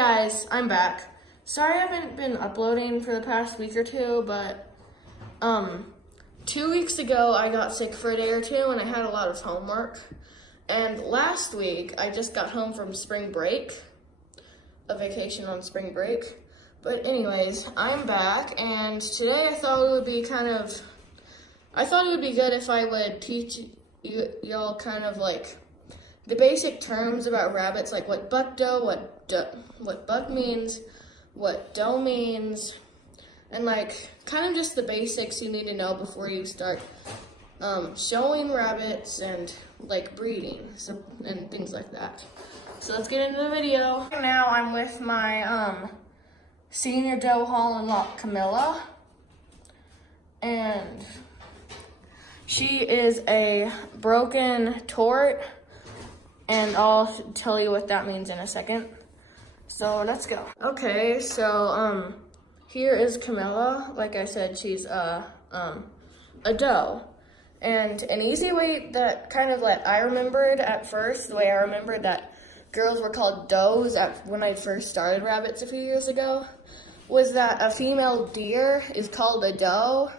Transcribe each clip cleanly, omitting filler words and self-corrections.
guys, I'm back. Sorry I haven't been uploading for the past week or two, but 2 weeks ago I got sick for a day or two and I had a lot of homework. And last week I just got home from spring break, a vacation on spring break. But anyways, I'm back, and today I thought it would be good if I would teach y'all kind of like the basic terms about rabbits, like what buck doe, what buck means, what doe means, and like kind of just the basics you need to know before you start showing rabbits and like breeding and things like that. So let's get into the video. Now I'm with my senior doe Holland Lop Camilla, and she is a broken tort, and I'll tell you what that means in a second. So let's go. Okay, so here is Camilla. Like I said, she's a doe. And an easy way that I remembered at first, the way I remembered that girls were called does when I first started rabbits a few years ago, was that a female deer is called a doe,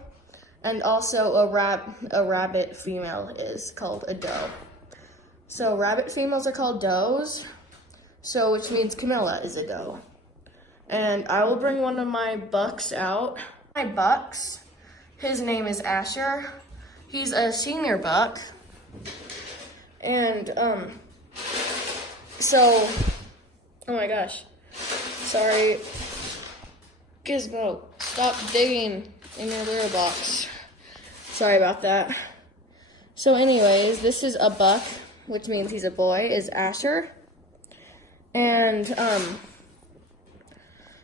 and also a rabbit female is called a doe. So rabbit females are called does, so which means Camilla is a doe. And I will bring one of my bucks out. My bucks, his name is Asher. He's a senior buck. And so, oh my gosh, sorry, Gizmo, stop digging in your litter box. Sorry about that. So anyways, this is a buck, which means he's a boy, is Asher. And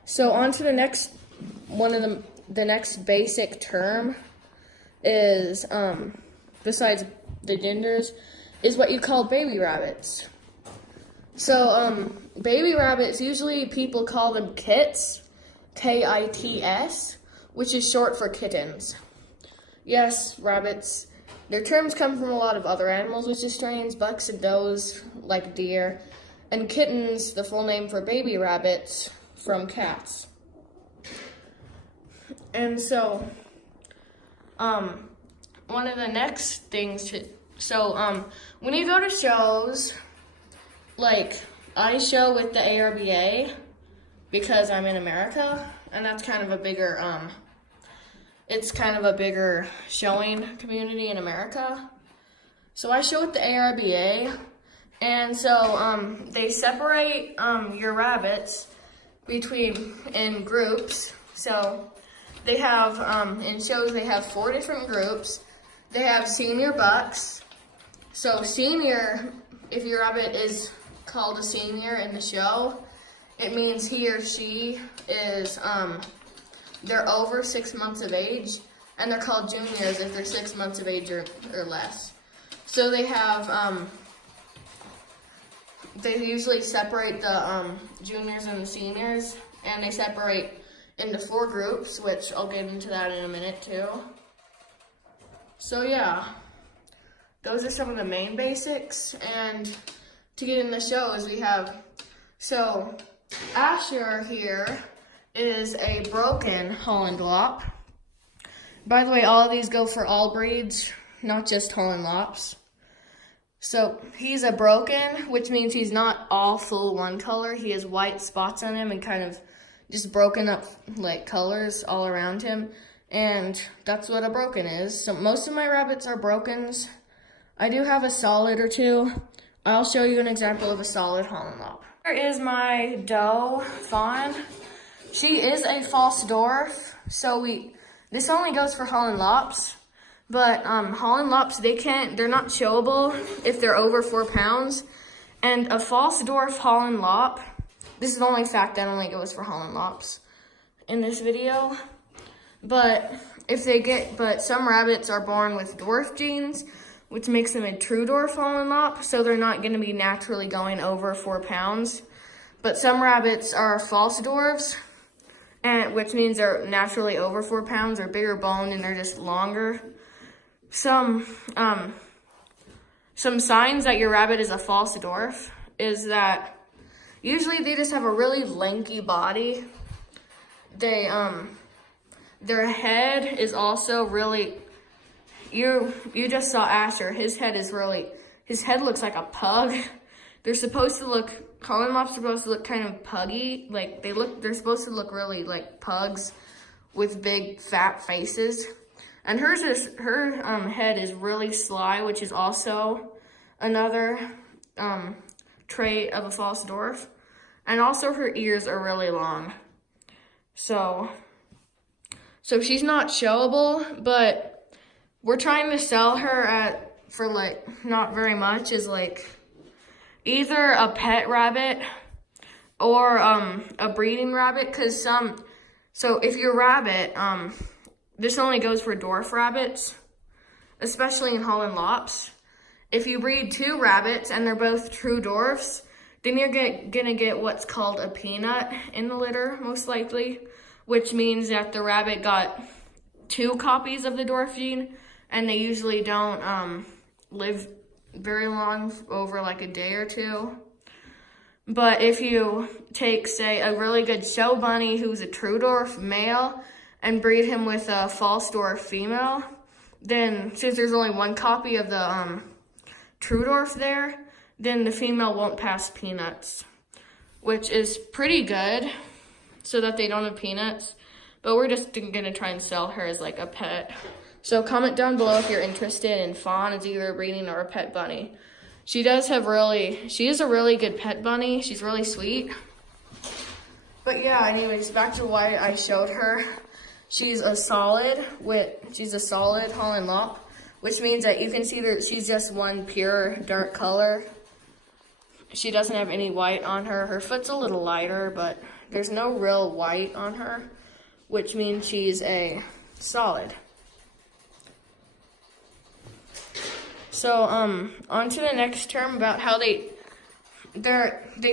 so on to the next, the next basic term is, besides the genders, is what you call baby rabbits. So, baby rabbits, usually people call them kits, K-I-T-S, which is short for kittens. Yes, rabbits, their terms come from a lot of other animals, which is strange, bucks and does, like deer, and kittens, the full name for baby rabbits, from cats. And so, one of the next things when you go to shows, like, I show with the ARBA because I'm in America, and that's kind of a bigger, it's kind of a bigger showing community in America. So I show with the ARBA, and so, they separate, your rabbits in groups. So they have, in shows, they have 4 different groups. They have senior bucks. So senior, if your rabbit is called a senior in the show, it means he or she is, they're over 6 months of age, and they're called juniors if they're 6 months of age or less. So they have, they usually separate the juniors and the seniors, and they separate into 4 groups, which I'll get into that in a minute too. So yeah, those are some of the main basics, and to get in the shows we have, so Asher here is a broken Holland Lop. By the way, all of these go for all breeds, not just Holland Lops. So he's a broken, which means he's not all full one color. He has white spots on him and kind of just broken up like colors all around him. And that's what a broken is. So most of my rabbits are brokens. I do have a solid or two. I'll show you an example of a solid Holland Lop. Here is my doe fawn. She is a false dwarf. So this only goes for Holland Lops. But Holland Lops, they're not showable if they're over 4 pounds. And a false dwarf Holland Lop, this is the only fact that only goes for Holland Lops in this video. But some rabbits are born with dwarf genes, which makes them a true dwarf Holland Lop, so they're not going to be naturally going over 4 pounds. But some rabbits are false dwarfs, which means they're naturally over 4 pounds, or bigger boned, and they're just longer. Some signs that your rabbit is a false dwarf is that usually they just have a really lanky body. They, their head is also really, you just saw Asher. His head looks like a pug. They're supposed to look, Holland Lops are supposed to look kind of puggy. Like they're supposed to look really like pugs with big fat faces. And her head is really sly, which is also another trait of a false dwarf. And also her ears are really long. So she's not showable, but we're trying to sell her for like not very much, is like either a pet rabbit or a breeding rabbit, because so if you're a rabbit, this only goes for dwarf rabbits, especially in Holland Lops. If you breed 2 rabbits and they're both true dwarfs, then you're gonna get what's called a peanut in the litter, most likely, which means that the rabbit got 2 copies of the dwarf gene, and they usually don't live very long, over like a day or 2. But if you take, say, a really good show bunny who's a true dwarf male and breed him with a false dwarf female, then since there's only 1 copy of the true dwarf there, then the female won't pass peanuts, which is pretty good, so that they don't have peanuts. But we're just gonna try and sell her as like a pet. So comment down below if you're interested in Fawn as either a breeding or a pet bunny. She is a really good pet bunny. She's really sweet. But yeah, anyways, back to why I showed her. She's a solid Holland Lop, which means that you can see that she's just one pure dark color. She doesn't have any white on her. Her foot's a little lighter, but there's no real white on her, which means she's a solid. So, on to the next term about how they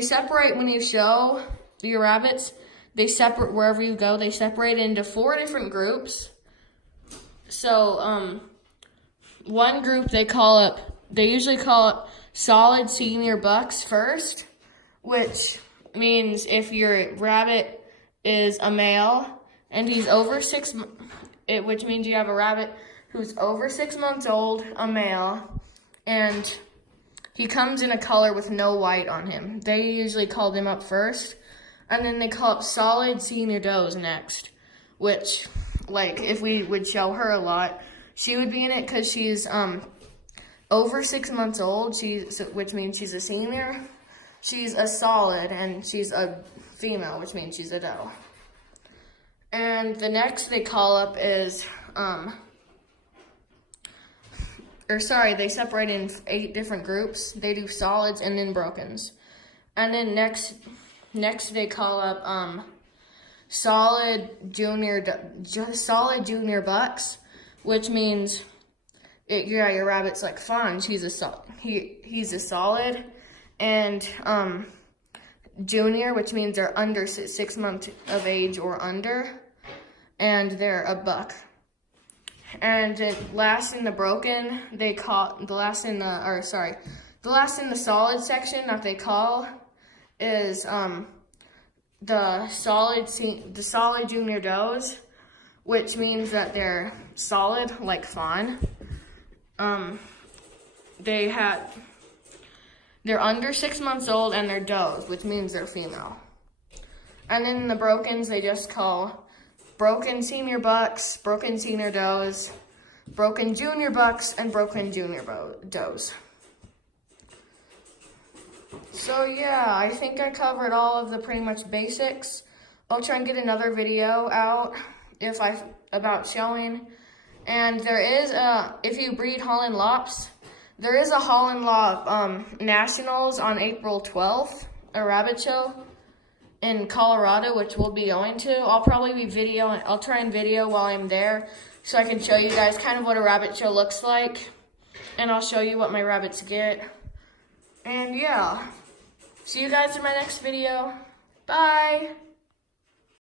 separate when you show your rabbits. They separate wherever you go. They separate into 4 different groups. So, one group they usually call it solid senior bucks first, which means if your rabbit is a male and he's over 6, which means you have a rabbit who's over 6 months old, a male, and he comes in a color with no white on him. They usually call them up first, and then they call up solid senior does next, which, like, if we would show her a lot, she would be in it because she's over 6 months old, which means she's a senior. She's a solid, and she's a female, which means she's a doe. And the next they call up is, they separate in 8 different groups. They do solids and then brokens. And then next they call up solid junior bucks, which means your rabbit's like Fawn. He's a solid, and junior, which means they're under 6 months of age or under, and they're a buck. And last in the broken, the last in the solid section that they call is the solid junior does, which means that they're solid like Fawn. They're under 6 months old and they're does, which means they're female. And then the brokens, they just call broken senior bucks, broken senior does, broken junior bucks, and broken junior does. So yeah, I think I covered all of the pretty much basics. I'll try and get another video out about showing. And there is if you breed Holland Lops, there is a Holland Lop Nationals on April 12th, a rabbit show in Colorado, which we'll be going to. I'll try and video while I'm there so I can show you guys kind of what a rabbit show looks like. And I'll show you what my rabbits get. And yeah, see you guys in my next video. Bye!